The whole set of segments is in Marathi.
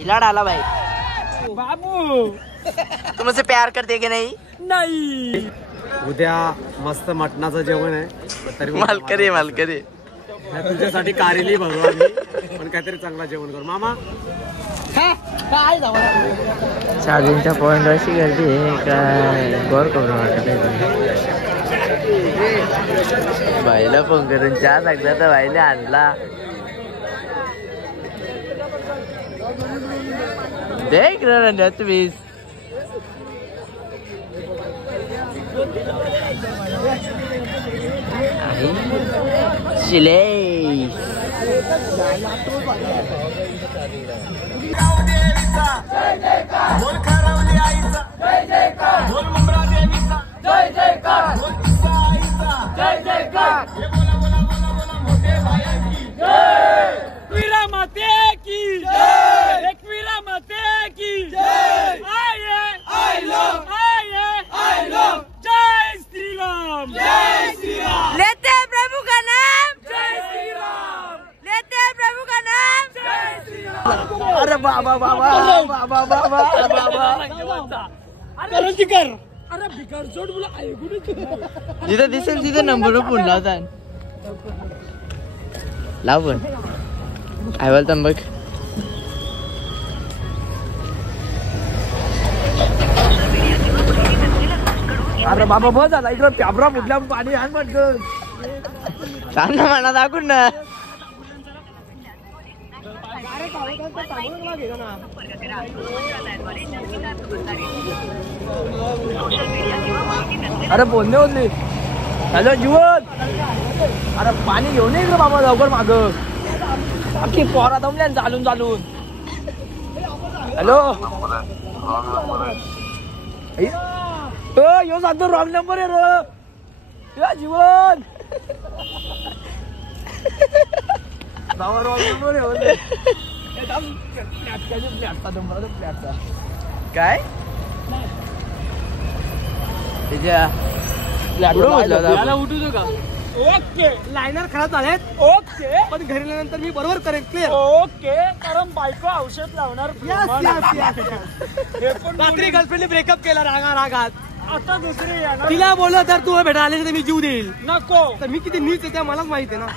हिला डाला भाई। बाबू तुम मुझसे प्यार करते की नाही? नाही। उद्या मस्त मटणाचं जेवण आहे तरी मालकरी तुझ्यासाठी कारेली भरू आम्ही पण काहीतरी चांगला जेवण करू मामा। चार्जिंगच्या पॉइंट अशी गर्दी आहे काय गौर करून वाटत भाईला फोन करून चहा सांगता तर भाईने आणला देख रहा तुम्ही शिले वीरा माते की जय, एकवीरा माते की जय, आई लव जय श्री राम, जय श्री राम। लेते हैं प्रभु का नाम, जय श्री राम, लेते हैं प्रभु का नाम, जय श्री राम। अरे बाबा बाबा बाबा करण की कर। अरे बिगाड़ जोड बोला ऐकून जिथं दिसेल तिथे नंबर फोन लावता लाव पण काय बोलता बघ अरे बाबा बस झाला इकडे प्याबरा फुटल्या पाणी आण पटकन सांग ना म्हणा दाखवून ना अरे बोलणे होते हॅलो जीवन अरे पाणी घेऊन ये बाबा लवकर माग अख्खी पोरा दमल्या चालून हॅलो यो सांगतो रॉंग नंबर आहे रे जीवन रॉंग नंबर आहे फ्लॅटचा काय उठू का ओके लायनर खराब झालेत ओके पण घरी गेल्यानंतर मी बरोबर करेन क्लिअर ओके कारण बायको औषध लावणार रात्री गर्लफ्रेंडने ब्रेकअप केला रागात आता दुसरी तिला बोललं तर तू भेटा आले तर मी जीव देईल नको तर मी किती नीच आहे त्या मलाच माहिती आहे ना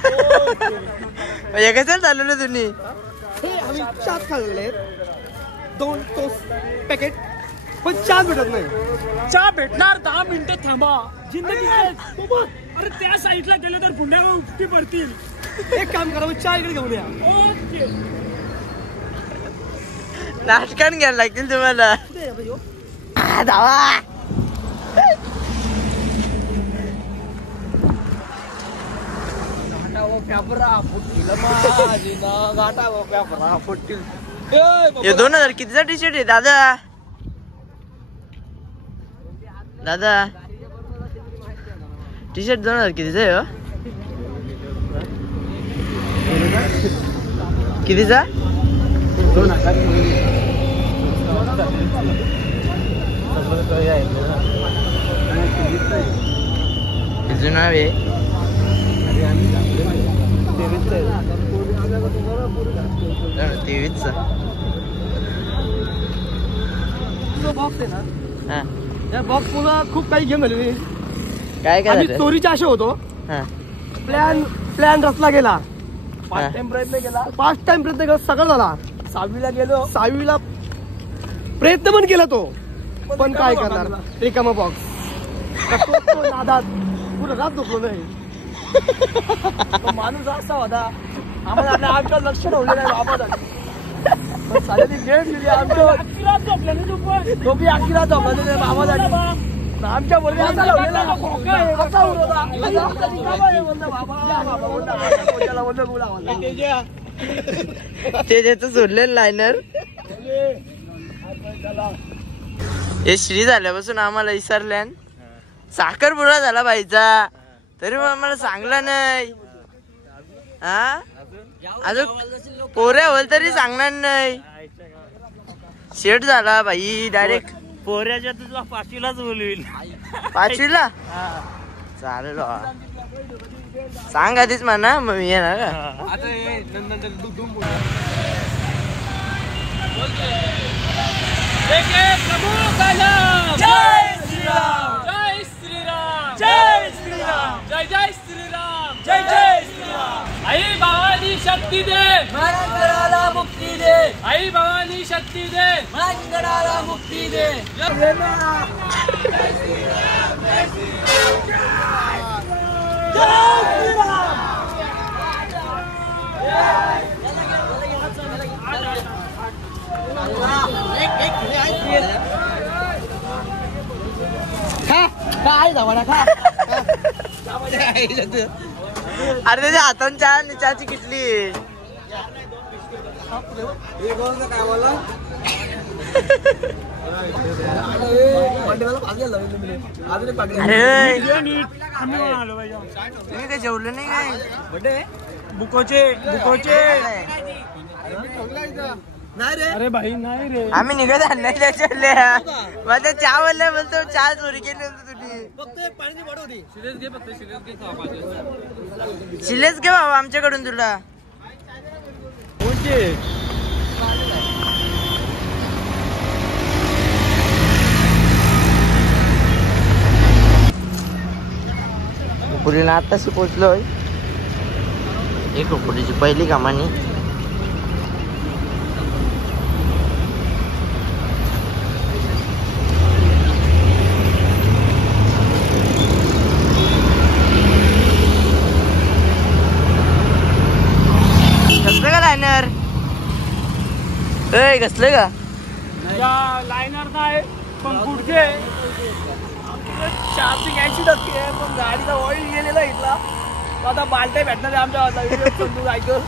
कशाला चालवलं तुम्ही आम्ही चहा खाल्ले 2 टोस्ट पॅकेट पण चहा भेटत नाही चहा भेटणार 10 मिनिटं थांबा जिंदगी अरे त्या साईडला गेलं तर पुण्या उठती पडतील एक काम करा चहा इकडे घेऊन या ओके नाटकान घ्यायला लागतील तुम्हाला धावा हे 2000 कितीचा टी शर्ट आहे दादा टी शर्ट 2000 कितीचा आहे हो कितीचा 2000 जुना आहे तेवीसचा बॉक्स आहे ना हा या बॉक्स मुला खूप काही गेम झाले काय आम्ही काय चोरीच्या आशे होतो हा प्लॅन रचला गेला हा. 5 टाइम प्रयत्न केला सगळं झाला 6वीला गेलो 6वीला प्रयत्न पण केला तो पण काय करणार रिकामा बॉक्स नादात पुढे रात झोपलो नाही माणूस असा होता आम्हाला आपल्या आमच्या लक्ष ठेवलेलं आहे बाबा साडेती गेम दिली आमच्या झोपली आखी रात झोपला बाबासाठी आमच्या बोलण्या असा लावलेला ते सोडलेलं लायनर हे श्री झाल्यापासून आम्हाला विसरल्यान साखरपुडा झाला बाईचा तरी मग आम्हाला सांगला नाही हा अजून पोऱ्या होल तरी सांगणार नाही शेट झाला बाई डायरेक्ट पोऱ्याच्या तुला 5वीलाच बोलवील 5वीला चालेल सांग आधीच म्हणा मग मी येणार का प्रभू का नाम जय श्री राम जय श्री राम जय श्री राम जय जय श्री राम जय जय श्री राम आई भवानी शक्ती दे मंगळाला मुक्ती दे आई भवानी शक्ती दे मंगळाला मुक्ती दे जय श्री राम जय श्री राम जय श्री राम अरे त्याच्या हातान चहाची किटली तुम्ही काय जेवलं नाही काय बुकोचे नाही रे अरे भाई नाही रे आम्ही निघत आणले माझ्या चहा बोलले बोलतो चहा चोरी केली होती तुम्ही फक्त एक पाण्याची बॉटल होती सिरियस घे फक्त सिरियस घे शिलेच घे बाबा आमच्याकडून तुला पुरीला आताशी पोचलोय एक पुरीची पहिली कामानी कसलं का लायनर कसलं का लायनर नाही पण गुडघे चार्जिंग 80% आहे पण गाडीचा ऑइल गेलेला इथला आता बालटे भेटणार आमच्या ऐकून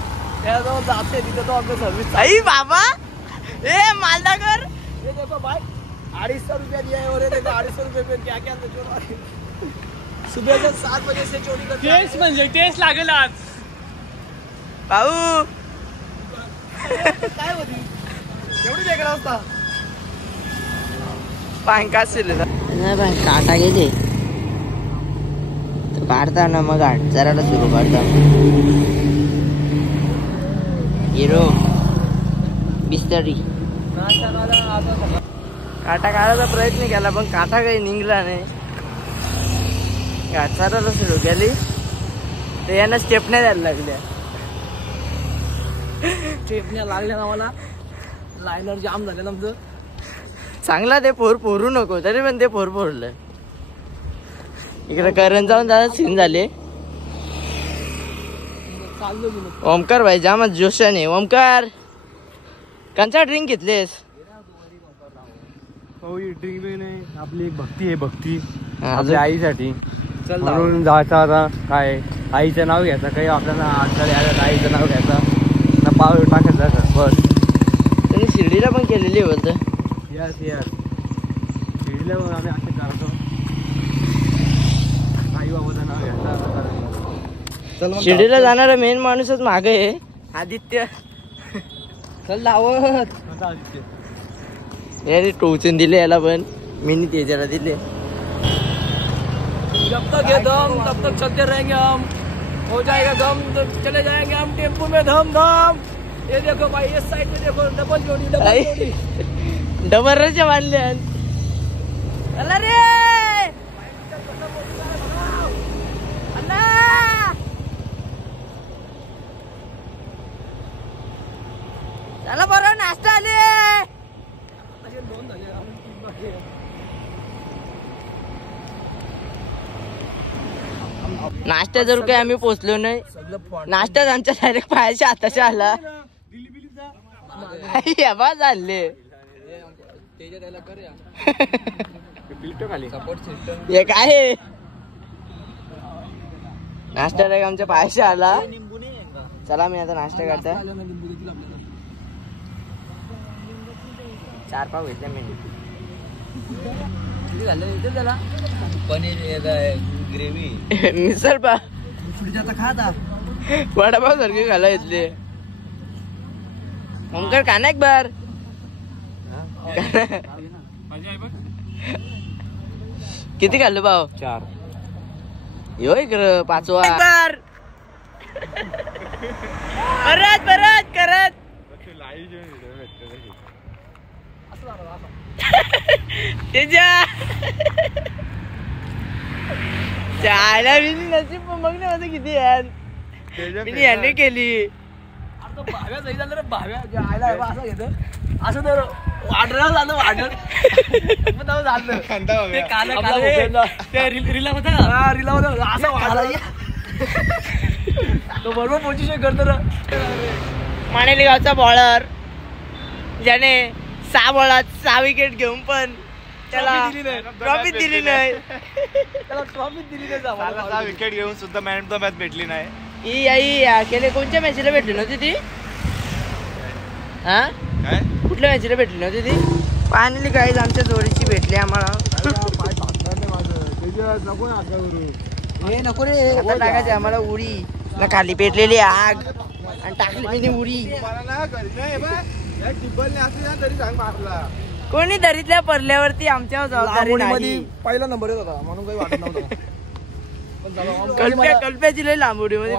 त्याजवळ जाते तिथे तो आमच्या सर्व्हिस आई बाबा ए मालदाकर ये देखो भाई 250 रुपया दिया है और ये देखो 250 रुपये में क्या क्या सुबह से 7 बजे से चोरी करते टेस्ट म्हणजे टेस्ट लागेल आज भाऊ काय होती एवढी वेगळा असता पांका काटा गेले काढताना मग जराला सुरू करताना हिरो बिस्तरी काटा काढायचा प्रयत्न केला पण काटा काही निघला नाही गाठाला सुरू केली तर यांना स्टेपण्या द्यायला लागल्या स्टेपण्या लागल्या ना मला लायनर जाम झाले आमचं चांगला ते फोरू नको तरी पण ते फोरलं इकडे करण जाऊन दादा सीन झाले चाललो मी ओमकार भाई जामच जोशाने ओमकार कंचा ड्रिंक घेतलेस ड्रिंक बी नाही आपली एक भक्ती आहे भक्ती अजून आपल्या आईसाठी म्हणून जायचं आता काय आईचं नाव घ्यायचं काही आपल्याला अडचण आलं आईचं नाव घ्यायचं ना पाव टाकायचं बस त्यांनी शिर्डीला पण केलेली बोलत यस शिर्डीला पण आम्ही असं करतो आई बाबाचं नाव घ्यायचं शिर्डीला जाणारा मेन माणूसच मागे आहे आदित्य चल लावत याने टोचून दिले याला पण मी तेजाला दिले जब तक ये दम तब तक चलते रहेंगे हम हो जाएगा दम तो चले जाएंगे हम टेम्पो में धम धम ये देखो भाई इस साइड में देखो डबल जोड़ी डबरच्या बांधल्या अला रे अण्णा चला बरं नाश्ता आले नाश्ता जर काही आम्ही पोचलो नाही नाश्ता आमच्या डायरेक्ट पायाच्या हाताच्या आला बा झाले हे काय नाश्ता डायरेक्ट आमच्या पायाच्या आला चला मी आता नाश्ता करता 4 पाव घेतले मी त्याला पनीर ग्रेव्ही मिसळ पाव आता खाता वडापाव सारखे खायला घेतले ओमकार खाना एक बार किती खाल्लं भाऊ 4 यो इकडं 5वा परत परत करत त्याच्या चायला मी नशीब बघ ना माझं किती यार मी याने केली भाव्या सही झालं रे भाव्या आयला असं घेतं असं तर वाढलं झालं वाढलं रिला होता का रिला होता असं वाढला तो बरोबर पोझिशन करतो ना मानेली गावचा बॉलर ज्याने 6 बॉलात 6 विकेट घेऊन पण त्याला ट्रॉफी दिली नाही त्याला ट्रॉफी दिली नाही 6 विकेट घेऊन सुद्धा मॅन ऑफ द मॅच भेटली नाही. ही आई केले कोणत्या मॅचला भेटली नव्हती ती हा काय कुठल्या मॅचला भेटली नव्हती ती फायनली गाईज आमच्या जोडीची भेटली आम्हाला नको रे आता टाकायची आम्हाला उडी ना खाली पेटलेली आग आणि टाकली मी उडी कोणी दरीतल्या पडल्यावरती आमच्यावर जबाबदारी नाही पहिला नंबर येत होता म्हणून काही वाटत नव्हतं कल्प्याची लई लांबोडी मध्ये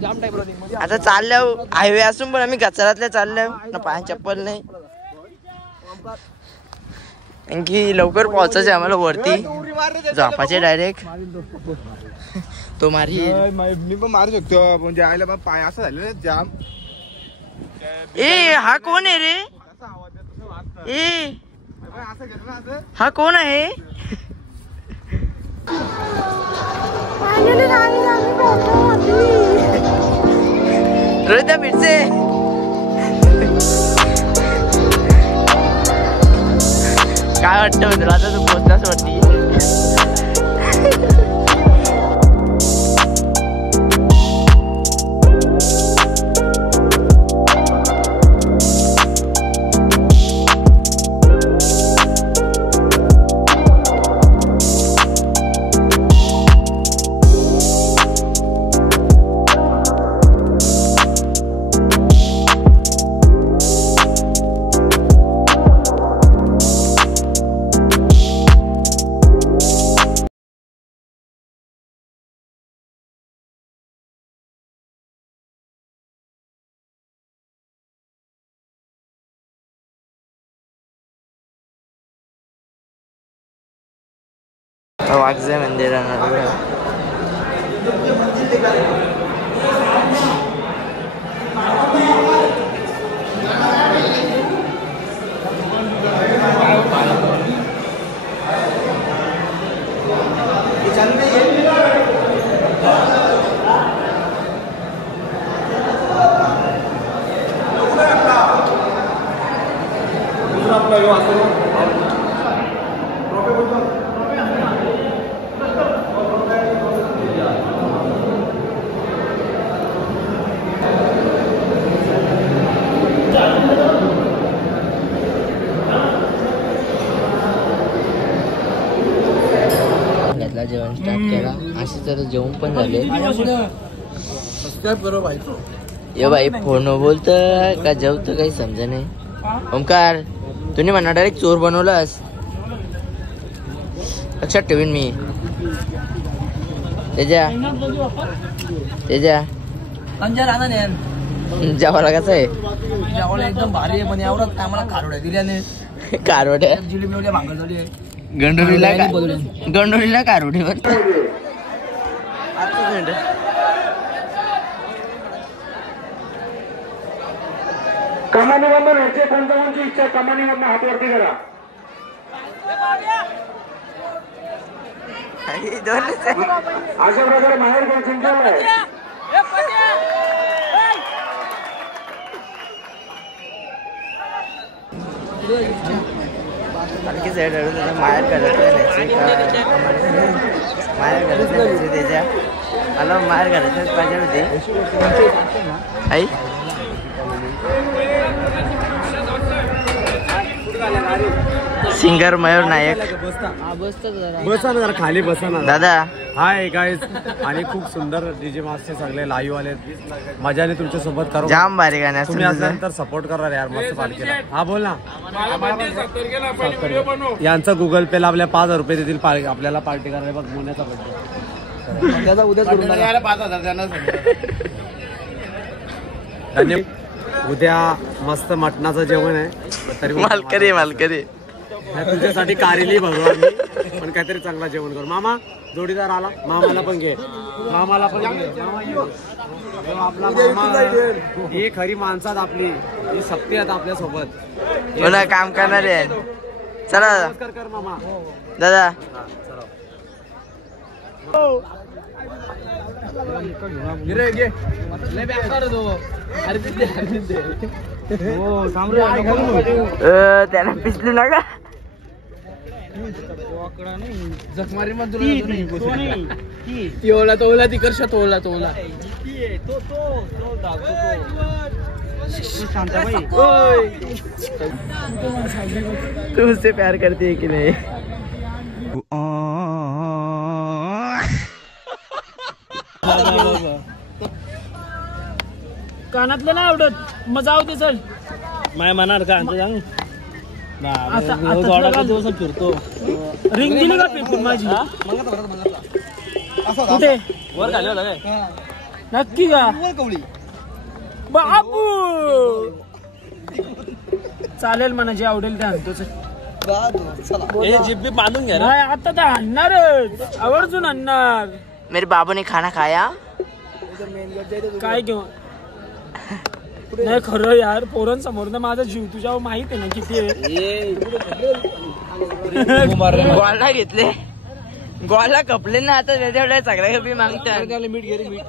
जाम टाईप आता चालल्या हायवे असून पण आम्ही कचरातल्या चालल्या ना पाय चप्पल नाही आणखी लवकर पोहोचायचे आम्हाला वरती झोपाचे डायरेक्ट तो मारी मी पण मारू शकतो म्हणजे आयला बा पाय असं झालं जाम. ए हा कोण आहे रे ए हा कोण आहे रोहिता भिडसे काय वाटतं तुला आता तू पोचलास वरती वाघजे मंदिरात जेवण स्टार्ट केला असे तर जेवण पण झाले ये बाई फोन बोलत का जेवत काही समजा नाही. ओमकार तुम्ही म्हणा डायरेक्ट चोर बनवलास लक्षात ठेवीन मी त्याच्या जेवायला कसं आहे जेवायला एकदम भारी आहे पण एवढं आम्हाला खारोड्या दिल्याने कारवड्या जिलेबी भांगर झाली आहे गंडोलीला कारवडीवर कमानीवरनं घरचे कोणत्याची इच्छा कमानीवरनं हात वरती करा. अशा प्रकारे बाहेर कोण चिंतवलंय आणखी साईड माहेर घरात माहेर घरात त्याच्या मला माहेर घरातच पाहिजे होते आई सिंगर मयूर नायक बसा ना जरा खाली बसा ना दादा. हाय गाईज आणि खूप सुंदर डीजे मास्टर सगळे लाईव्ह आले मजाने तुमच्या सोबत करू जाम भारी गाणे तुम्ही असल्यानंतर सपोर्ट करा यार मस्त पालखीला. हा बोल ना यांचा गुगल पे ला आपल्या 5,000 रुपये देतील आपल्याला पार्टी करायला बघ मुन्याचा बर्थडे उद्या धन्यवाद. उद्या मस्त मटणाचं जेवण आहे तरी मालकरी तुझ्यासाठी कारेली भरू आम्ही, पण काहीतरी चांगला जेवण करू. मामा जोडीदार आला, मामाला पण घे, मामाला पण घे. आपला मामा ही खरी माणसात आपली, ही सक्ती आहेत आपल्या सोबत. काम करणार आहे. चला नमस्कार कर मामा. दादा. त्याला पिसली ना का जखमारी मग तुला तोला ती करशा तोला तोला तू उससे प्यार करती है कि नहीं? कानातलं ना आवडत मग जाऊ दे. चल माय म्हणार का दिवस फिरतो. रिंग दिली का पेपर माझी? कुठे वर घाल नक्की का बाबू? चालेल म्हणा, जे आवडेल ते आणतोच. जिब्बी बांधून घ्या. नाही आता तर आणणारच, आवर्जून आणणार. मेरे बाबू ने खाना खाया. काय घेऊ? नाही खरं यार, पोरांसमोर ना माझा जीव तुझ्या माहित आहे ना किती आहे. गोळा घेतले, गोळा कपले ना आता त्याच्या सगळ्या कपी मागतात. मीठ घे, मीठ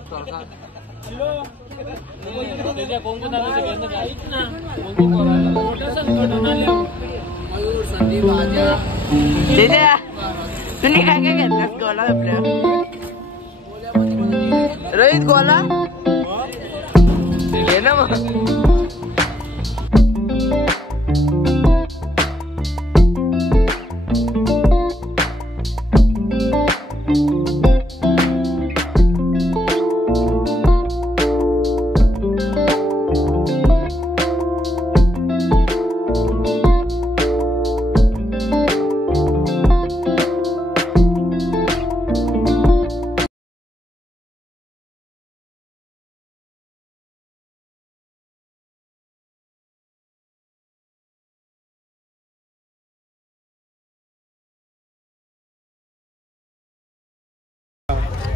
तुम्ही काय काय घेतलास गोळा आपल्या? रोहित गोळा घे ना मग.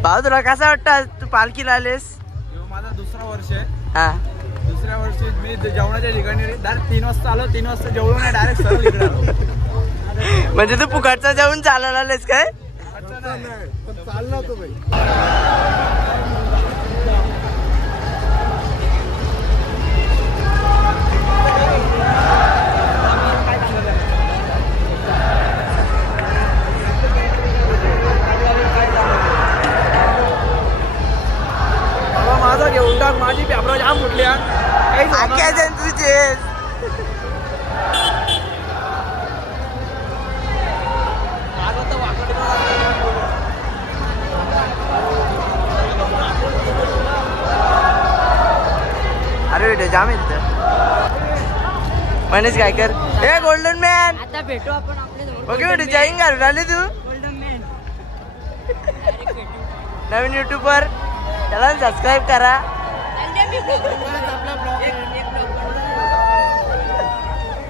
भाऊ तुला कसा वाटतं तू पालखीला आलेस? माझा दुसरा वर्ष आहे. हा, दुसऱ्या वर्षी मी जेवणाच्या ठिकाणी डायरेक्ट 3 वाजता आलो. 3 वाजता जेवलो नाही, डायरेक्ट सरळ इकडे आलो. म्हणजे तू फुकटचा जाऊन चालायला आलेस काय? चालला होतो भाई. माझा घेऊन टाक, माझी पेपरा जाम फुटल्या. तुझे अरे बेटे जाम येत मनीष काय कर. हे गोल्डन मॅन आता भेटू आपण आपल्या ओके बेटे जॉईन घालून आले तू गोल्डन मॅन. नवीन युट्यूबर, त्याला सबस्क्राईब करा.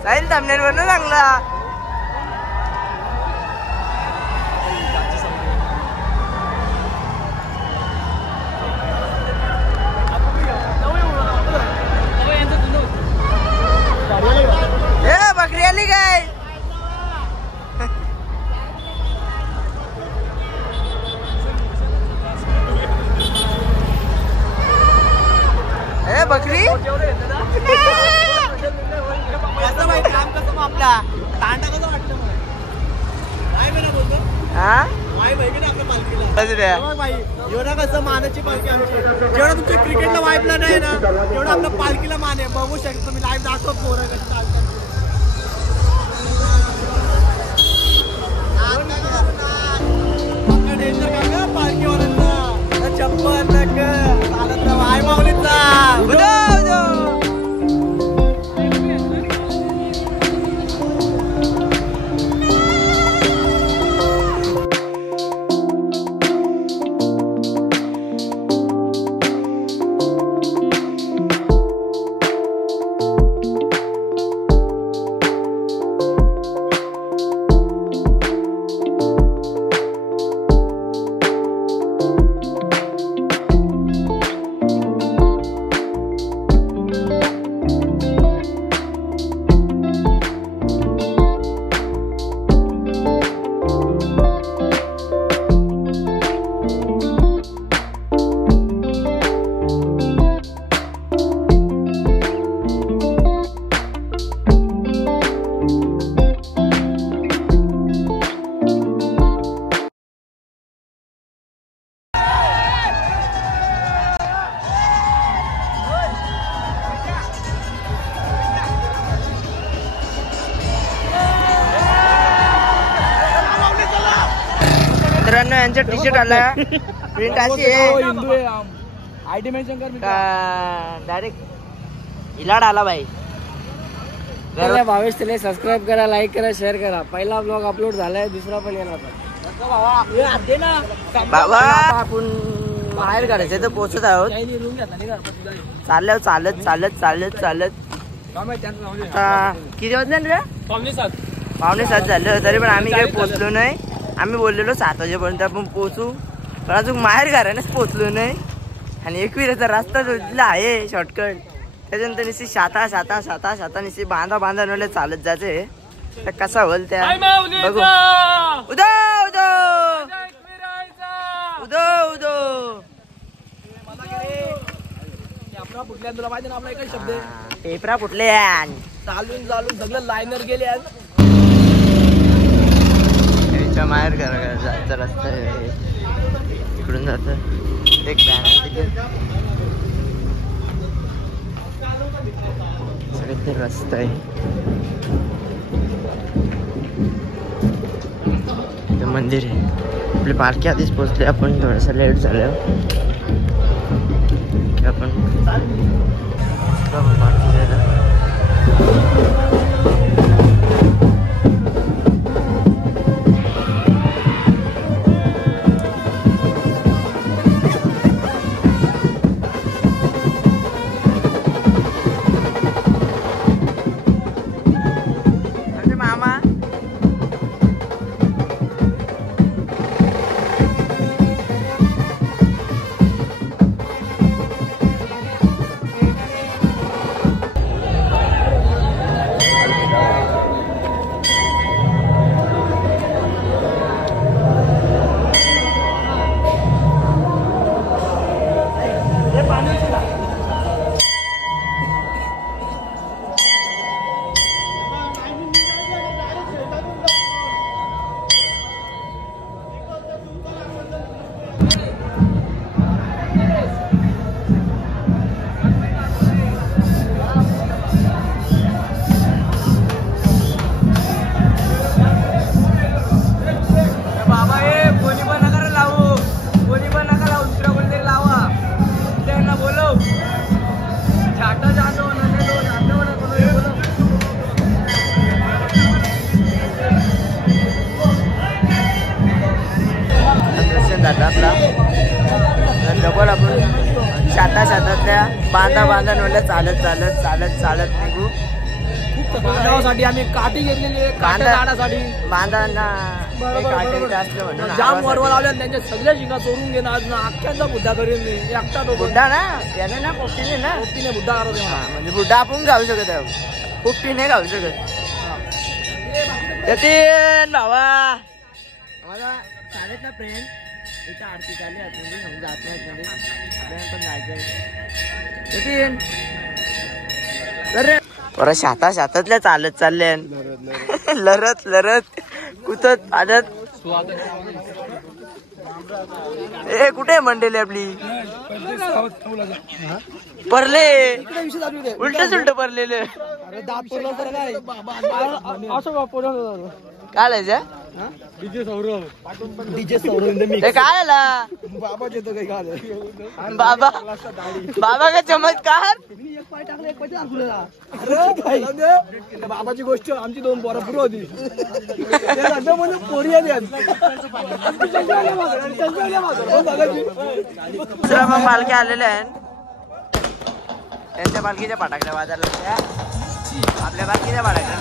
जाईल थंबनेल बनवून चांगला. बकरी आली काय? बकरी आपला तांडा कसं वाटतं एवढा कसं मानाची पालखी आमची. जेवढा तुमच्या क्रिकेटला वाईपला नाही ना, तेवढं आपल्या पालखीला मान आहे. बघू शकतो तुम्ही लाईव्ह दाखव पोरं कसं चालतात. पालखीवाल्यांना चप्पल चालत वाय माऊलीचा मित्रांनो यांचा टी शर्ट आला प्रिंट अशी आहे हिंदू आहे आयडी मेन्शन कर डायरेक्ट इलाड आला भाई. भावेश त्याला सबस्क्राईब करा, लाईक करा, शेअर करा. पहिला ब्लॉग अपलोड झालाय, दुसरा पण येणार बाबा. आपण बाहेर काढायचं तर पोहोचत आहोत. चाललं चालत चालत चालत चालत किती वाजले रे? 5:45 झालं तरी पण आम्ही काही पोहोचलो नाही. आम्ही बोललेलो 7 वाजेपर्यंत आपण पोहोचू, पण अजून बाहेर घरानेच पोहोचलो नाही. आणि 21 रस्ता जोडला आहे शॉर्टकट, त्याच्यानंतर निश्चित शाता निश्चित बांधा नवले चालत जायचे. तर कसा होईल त्या बघू. उदो उदो उदो उदो फुटल्या तुला माहिती ना आपला एकच शब्द आहे, पेपरा फुटले. चालून सगळं लायनर गेले. बाहेर जायचा रस्ता आहे, इकडून जात एक बॅनर सगळे ते रस्ता आहे. ते मंदिर आहे. आपली पालखी आधीच पोहोचली, आपण थोडासा लेट झालं की आपण पालखी जायला. आपला डबल आपण शातातल्या बांधा नवल्या चालत निघू. बांधावासाठी आम्ही काठी घेतलेली आहे, बांधांना असलं म्हणून जाम वरवर लावल्या. त्यांच्या सगळ्या शिंगा चोरून घेणं आज ना अख्ख्यांचा बुद्धा करेल मी एकटा. तो बुड्ढा ना याने ना पोपटीने बुद्धा करत म्हणजे बुड्ढा आपण खाऊ शकत आहे, पोपटी नाही खाऊ शकत. भावा माझा शाळेतला फ्रेंड इथं आरती चालली आहे, जात नाही आपल्याला पण जायचंय. बरं शातातल्या चालत चालले लरत कुतत आदत. ए कुठे मंडेली आपली परले उलट परलेलं काय डीजे सौरव काय आला बाबा का चमत्कार. बाबाची गोष्ट आमची 2 पोरं पुरं होती म्हणून पोरी पालख्या आलेल्या आहेत, त्यांच्या पालखीच्या फटाकड्या वाजायला आपल्या पालखीच्या फटाकड्या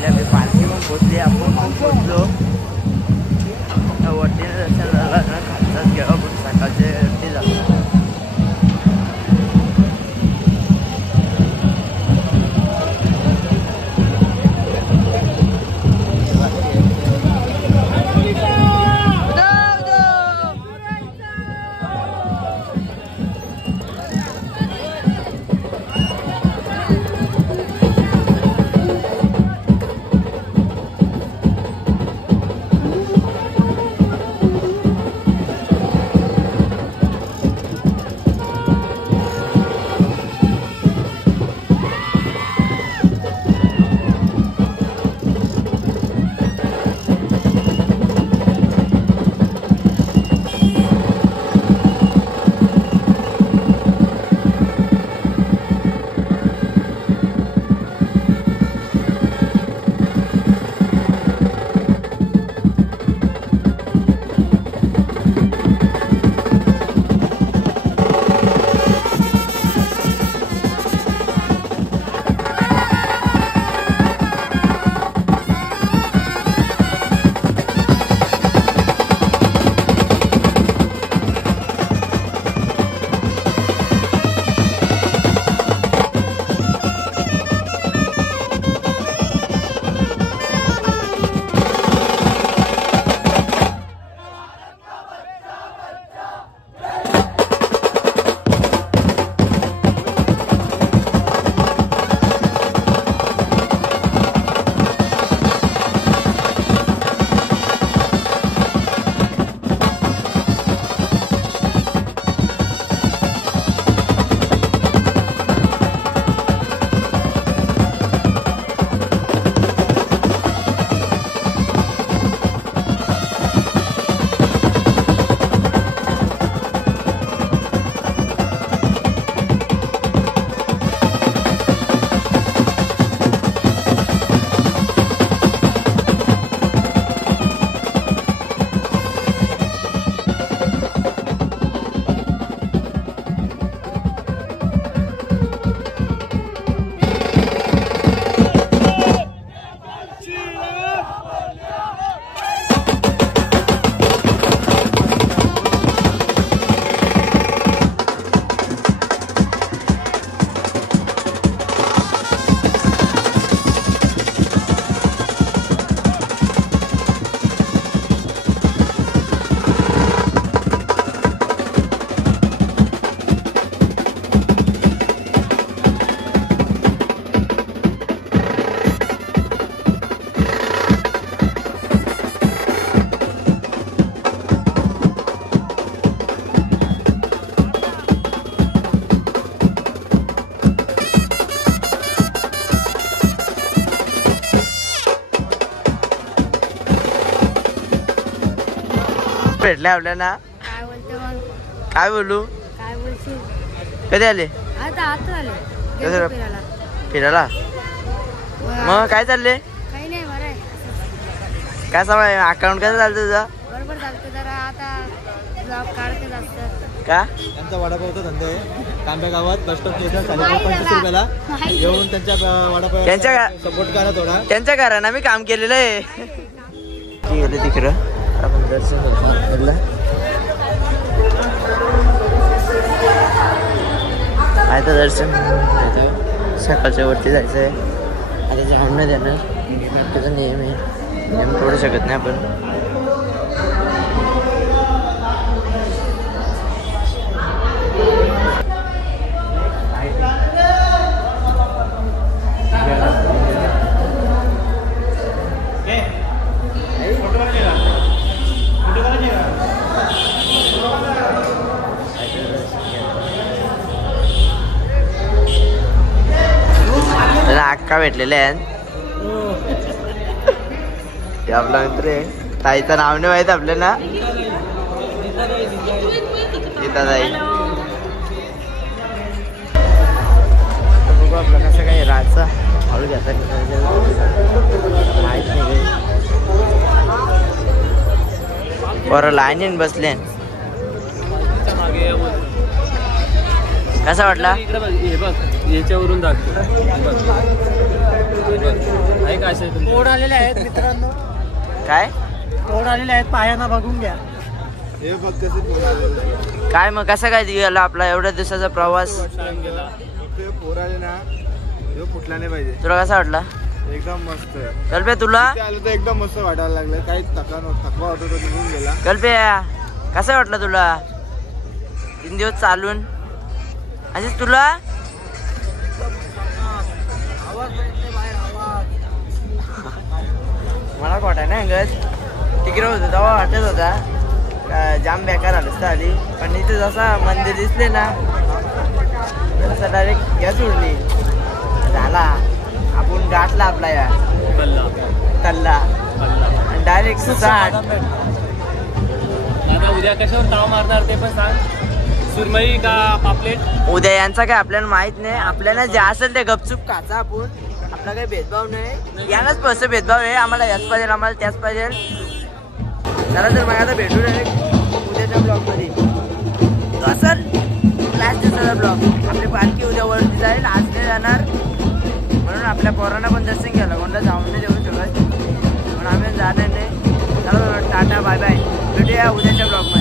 नाही पालखी पण पोचली. आपण पण पोचलो वरतीने दर्शन झालं ना, खालचाच घ्यावं पण सकाळचे वरती झालं. भेटले आपल्याला. काय बोलते मग? काय बोलू? काय बोलशील? कधी आले? आता आले. कसं? फिरायला. फिरायला. मग काय चालले? काही नाही, बरं आहे. काय सवय अकाउंट कसं चालतं तुझं? बरोबर चालतं. जरा आता जॉब काढते जास्त. का? त्यांचा वडापावचा धंदा आहे तांब्या गावात बस स्टॉप 25 रुपयाला येऊन त्यांच्या वडापाव त्यांच्या सपोर्ट करा थोडा. त्यांच्या घरानं मी काम केलेलं आहे. गेले तिकडं आपण दर्शन घेतलं. आहे तर दर्शन सकाळच्या वरती जायचं आहे. आता जाऊन नाही देणार त्याचा नियम आहे. नियम तोडू शकत नाही आपण. अक्का भेटलेले आहेत. ते आपला मित्र आहे. ताईचं नाव नाही माहित आपल्याला. गीता ताई. बघू आपलं कसं काही राहायचं. हळू घ्यायचा माहित नाही काही. बरं लाईनीन बसले. कसा वाटला? याच्यावरून ओढ आलेले आहेत मित्रांनो. काय ओढ आलेले आहेत पायांना बघून घ्या. काय मग कसं काय गेला आपला एवढ्या दिवसाचा प्रवास? पोर आले ना फुटला नाही पाहिजे. तुला कसा वाटला? एकदम मस्त. कल्पे तुला? आलं तर एकदम मस्त वाटायला लागलं. काही थकवा होतो तो निघून गेला. कल्पे कसं वाटलं तुला 3 दिवस चालून? असेच तुला? मला वाटाय ना अंगत तिकडे होतं तेव्हा वाटत होता जाम बेकार आलं असतं आली. पण इथे जसं मंदिर दिसले ना तसं डायरेक्ट गॅस उडली. झाला आपण गाठला आपला या तल्ला आणि डायरेक्ट 60. उद्या कशावर ताव मारणार ते पण सांग. सुरमई का पापलेट? उद्या यांचा काय आपल्याला माहित नाही. आपल्याला जे असेल ते गपचूप खाचा आपण. आपला काही भेदभाव नाही. यांनाच पैसे भेदभाव आहे. आम्हाला याच पाहिजे आम्हाला त्याच पाहिजे. चला तर मग आता भेटू उद्याच्या ब्लॉग मध्ये. तो असेल लास्ट दिवसाचा ब्लॉग. आपली पालखी उद्या वरती जाईल. आज नाही जाणार म्हणून आपल्या पोरांना पण दर्शन केलं. कोणता जाऊन नाही देऊ शकत म्हणून आम्ही जाणार नाही. चला टाटा बाय बाय. भेटूया उद्याच्या ब्लॉग मध्ये.